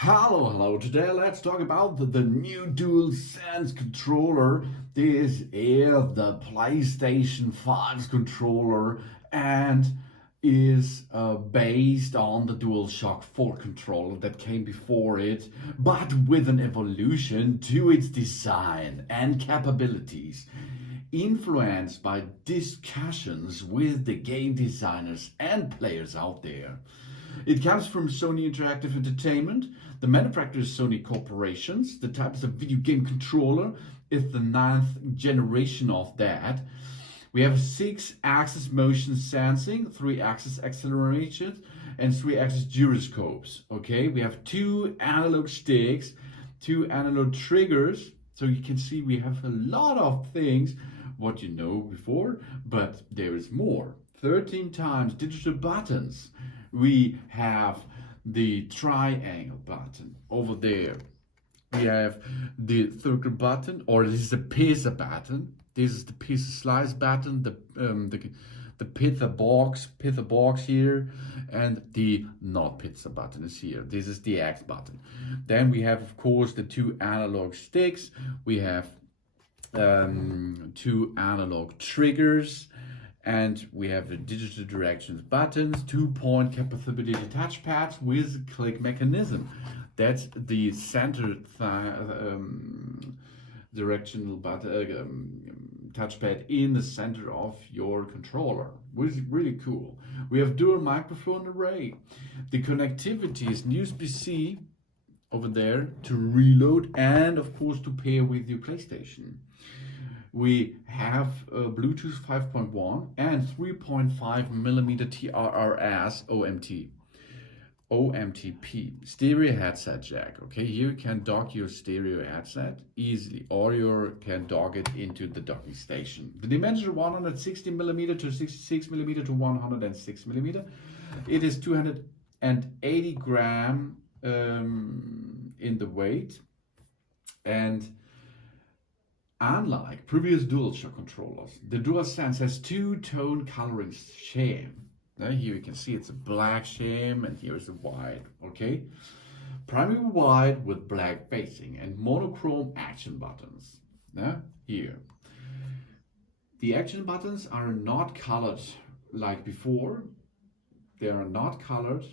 Hello. Today let's talk about the new DualSense controller. This is the PlayStation 5's controller and is based on the DualShock 4 controller that came before it, but with an evolution to its design and capabilities, influenced by discussions with the game designers and players out there. It comes from Sony Interactive Entertainment. The manufacturer is Sony Corporations. The type is a video game controller. It's the 9th generation of that. We have 6-axis motion sensing, 3-axis acceleration, and 3-axis gyroscopes. Okay, we have 2 analog sticks, 2 analog triggers. So you can see we have a lot of things what you know before, but there is more. 13 times digital buttons. We have the triangle button over there. We have the circle button, or this is the pizza button. This is the pizza slice button, the pizza box here, and the not pizza button is here. This is the X button. Then we have, of course, the 2 analog sticks. We have 2 analog triggers. And we have the digital directions buttons, 2-point capability touchpads with click mechanism. That's the center directional button, touchpad in the center of your controller, which is really cool. We have dual microphone array. The connectivity is USB-C over there to reload and of course to pair with your PlayStation. We have Bluetooth 5.1 and 3.5 millimeter TRRS OMTP stereo headset jack. Okay, here you can dock your stereo headset easily, or you can dock it into the docking station. The dimension 160 millimeter to 66 millimeter to 106 millimeter. It is 280 gram in the weight, and unlike previous DualShock controllers, the DualSense has 2-tone coloring scheme. Now here you can see it's a black scheme and here is a white, okay? Primary white with black facing and monochrome action buttons. Now here. The action buttons are not colored like before. They are not colored,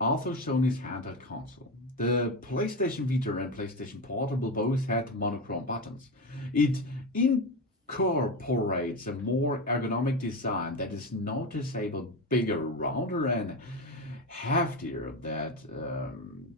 although Sony's handheld console. The PlayStation Vita and PlayStation Portable both had monochrome buttons. It incorporates a more ergonomic design that is noticeably bigger, rounder, and heftier than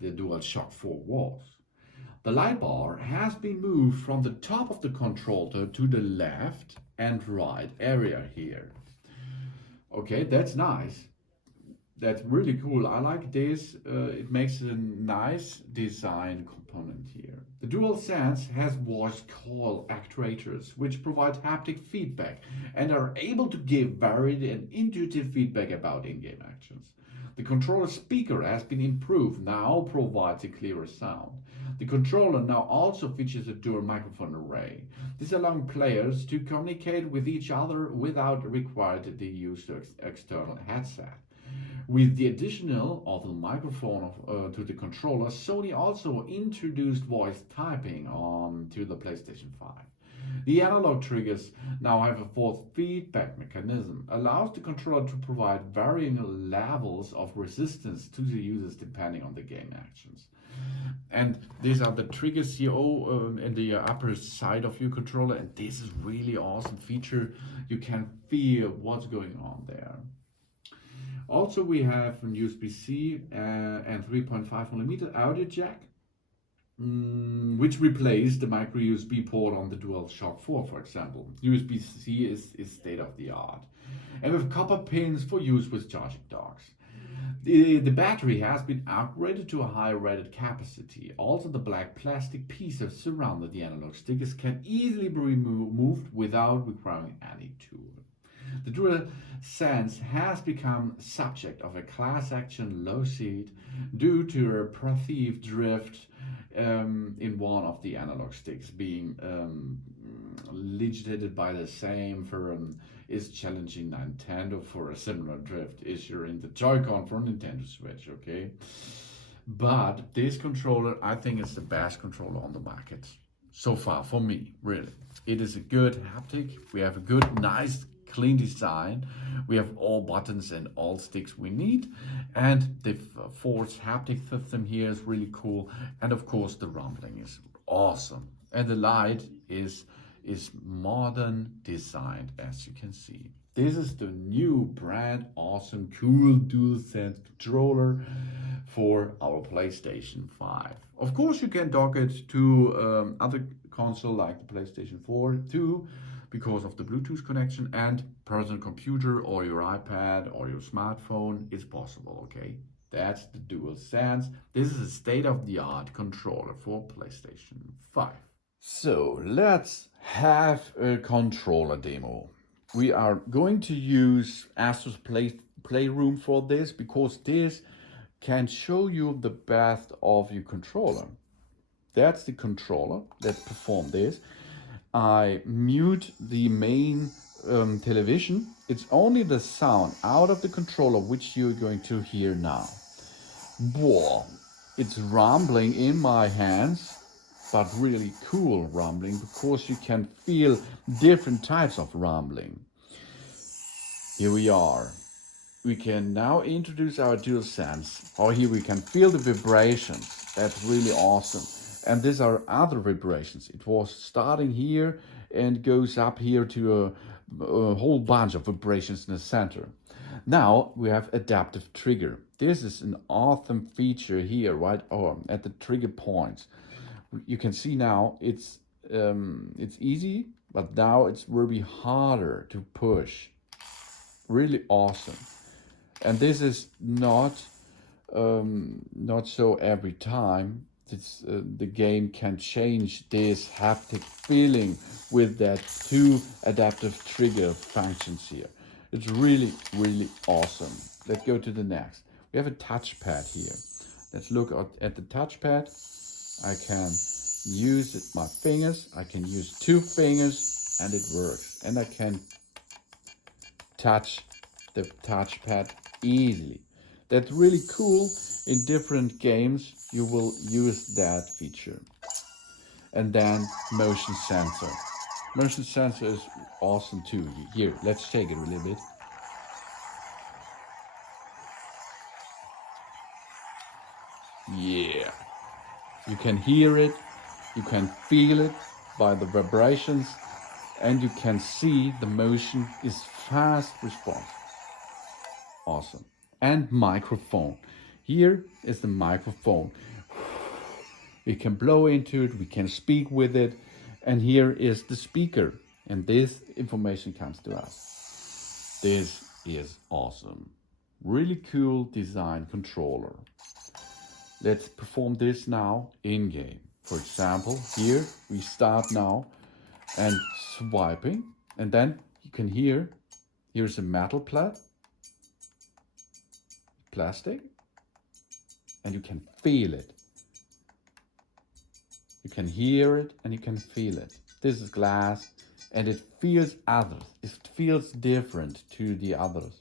the DualShock 4 was. The light bar has been moved from the top of the controller to the left and right area here. Okay, that's nice. That's really cool. I like this. It makes a nice design component here. The DualSense has voice call actuators, which provide haptic feedback and are able to give varied and intuitive feedback about in-game actions. The controller speaker has been improved, now provides a clearer sound. The controller now also features a dual microphone array. This allows players to communicate with each other without requiring the use of external headset. With the additional of the microphone to the controller, Sony also introduced voice typing onto the PlayStation 5. The analog triggers now have a force feedback mechanism, allows the controller to provide varying levels of resistance to the users depending on the game actions. And these are the triggers here in the upper side of your controller, and this is really awesome feature. You can feel what's going on there. Also, we have an USB-C and 3.5 millimeter audio jack, which replaced the micro USB port on the DualShock 4, for example. USB-C is state of the art. And with copper pins for use with charging docks. The battery has been upgraded to a higher rated capacity. Also, the black plastic pieces surrounding the analog stickers can easily be removed without requiring any tool. The DualSense has become subject of a class action lawsuit due to a perceived drift in one of the analog sticks being legislated by the same firm is challenging Nintendo for a similar drift issue in the Joy-Con for Nintendo Switch, okay? But this controller, I think, is the best controller on the market so far for me, really. It is a good haptic. We have a good, nice, clean design. We have all buttons and all sticks we need. And the force haptic system here is really cool. And of course, the rumbling is awesome. And the light is modern designed, as you can see. This is the new brand awesome cool DualSense controller for our PlayStation 5. Of course, you can dock it to other console like the PlayStation 4 too, because of the Bluetooth connection, and personal computer or your iPad or your smartphone. It's possible, okay? That's the DualSense. This is a state-of-the-art controller for PlayStation 5. So let's have a controller demo. We are going to use Astro's Playroom for this, because this can show you the best of your controller. That's the controller. Let's perform this. I mute the main television. It's only the sound out of the controller which you're going to hear now. Whoa, it's rumbling in my hands, but really cool rumbling, because you can feel different types of rumbling. Here we are. We can now introduce our DualSense. Oh, here we can feel the vibrations. That's really awesome. And these are other vibrations. It was starting here and goes up here to a whole bunch of vibrations in the center. Now we have adaptive trigger. This is an awesome feature here, right? At the trigger points. You can see now it's easy, but now it's really harder to push. Really awesome. And this is not so every time. It's, the game can change this haptic feeling with that two adaptive trigger functions here. It's really, really awesome. Let's go to the next. We have a touchpad here. Let's look at the touchpad. I can use my fingers. I can use 2 fingers and it works. And I can touch the touchpad easily. That's really cool. In different games, you will use that feature. And then motion sensor. Motion sensor is awesome too. Here, let's shake it a little bit. Yeah. You can hear it, you can feel it by the vibrations, and you can see the motion is fast response. Awesome. And microphone. Here is the microphone. We can blow into it, we can speak with it, and here is the speaker. And this information comes to us. This is awesome. Really cool design controller. Let's perform this now in game. For example, here we start now and swiping, and then you can hear, here's a metal plastic, and you can feel it. You can hear it and you can feel it. This is glass and it feels others. It feels different to the others.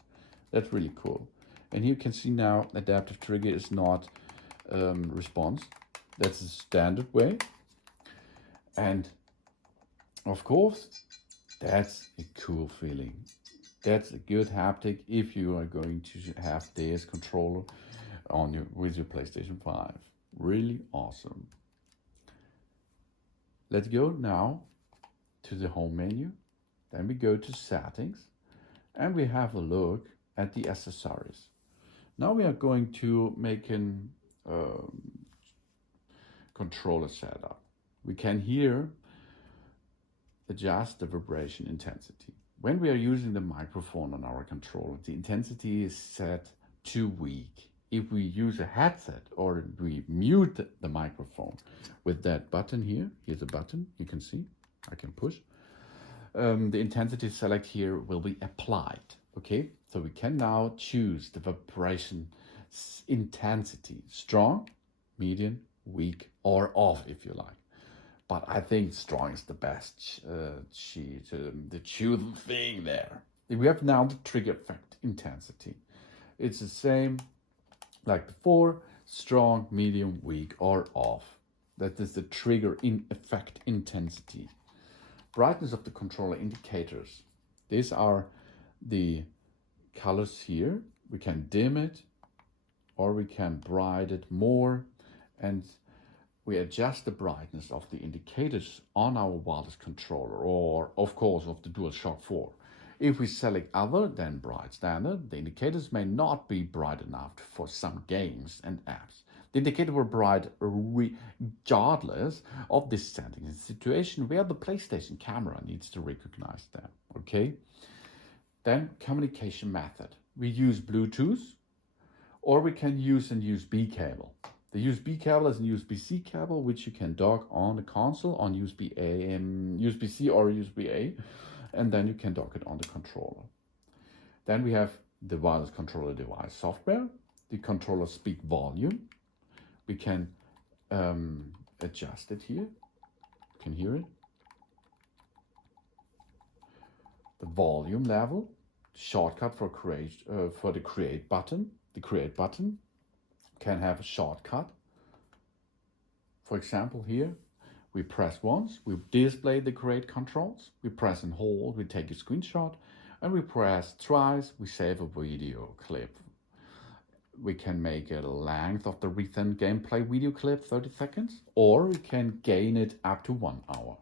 That's really cool. And you can see now adaptive trigger is not response. That's the standard way. And of course, that's a cool feeling. That's a good haptic if you are going to have this controller on with your PlayStation 5. Really awesome. Let's go now to the home menu. Then we go to settings and we have a look at the accessories. Now we are going to make an controller setup. We can here adjust the vibration intensity. When we are using the microphone on our controller, the intensity is set to weak. If we use a headset or we mute the microphone with that button here, here's a button, you can see, I can push. The intensity select here will be applied, okay? So we can now choose the vibration intensity, strong, medium, weak, or off if you like. But I think strong is the best the chosen thing there. We have now the trigger effect intensity. It's the same like before. strong, medium, weak, or off. That is the trigger in effect intensity. Brightness of the controller indicators. These are the colors here. We can dim it or we can brighten it more, and we adjust the brightness of the indicators on our wireless controller, or of course of the DualShock 4. If we select other than bright standard, the indicators may not be bright enough for some games and apps. The indicator will bright regardless of this setting in a situation where the PlayStation camera needs to recognize them. Okay? Then communication method. We use Bluetooth, or we can use an USB cable. The USB cable is a USB-C cable which you can dock on the console on USB-C or USB-A, and then you can dock it on the controller. Then we have the wireless controller device software, the controller speak volume. We can adjust it here. You can hear it. The volume level, shortcut for the create button. The create button can have a shortcut. For example, here we press once, we display the create controls. We press and hold, we take a screenshot, and we press twice, we save a video clip. We can make a length of the written gameplay video clip 30 seconds, or we can gain it up to 1 hour.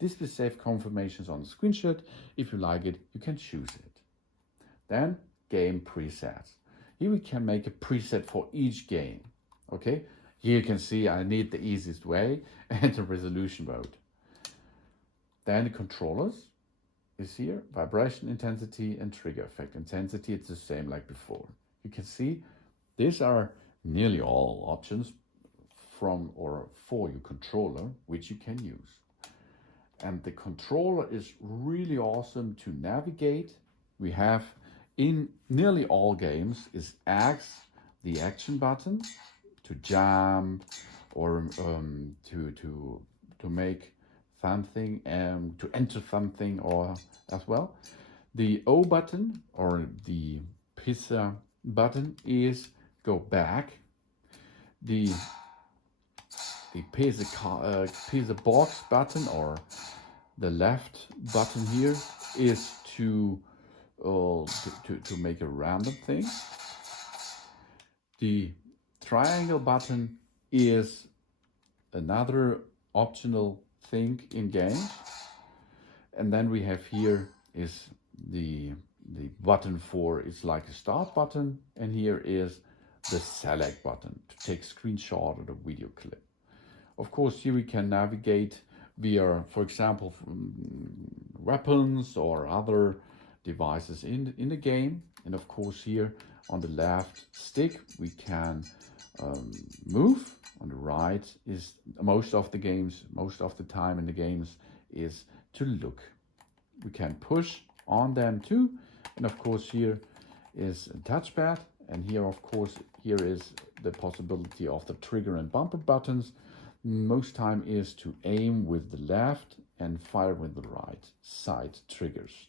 This will save confirmations on the screenshot. If you like it, you can choose it. Then game presets. Here we can make a preset for each game. Okay, here you can see I need the easiest way and the resolution mode. Then the controllers is here, vibration intensity and trigger effect intensity. It's the same like before. You can see these are nearly all options from or for your controller which you can use. And the controller is really awesome to navigate. We have in nearly all games is X, the action button, to jump or to make something, to enter something, or as well. The O button or the pizza button is go back. The pizza box button or the left button here is to make a random thing. The triangle button is another optional thing in games. And then we have here is the button for, it's like a start button, and here is the select button to take screenshot of the video clip. Of course, here we can navigate via, for example, weapons or other devices in the game. And of course, here on the left stick we can move. On the right is most of the time in the games is to look. We can push on them too. And of course, here is a touchpad, and here of course here is the possibility of the trigger and bumper buttons. Most time is to aim with the left and fire with the right side triggers.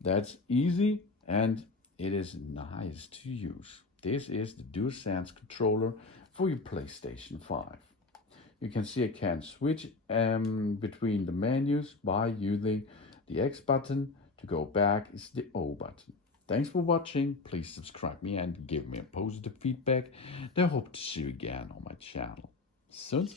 That's easy and it is nice to use. This is the DualSense controller for your PlayStation 5. You can see I can switch between the menus by using the X button. To go back is the O button. Thanks for watching. Please subscribe me and give me a positive feedback. I hope to see you again on my channel soon.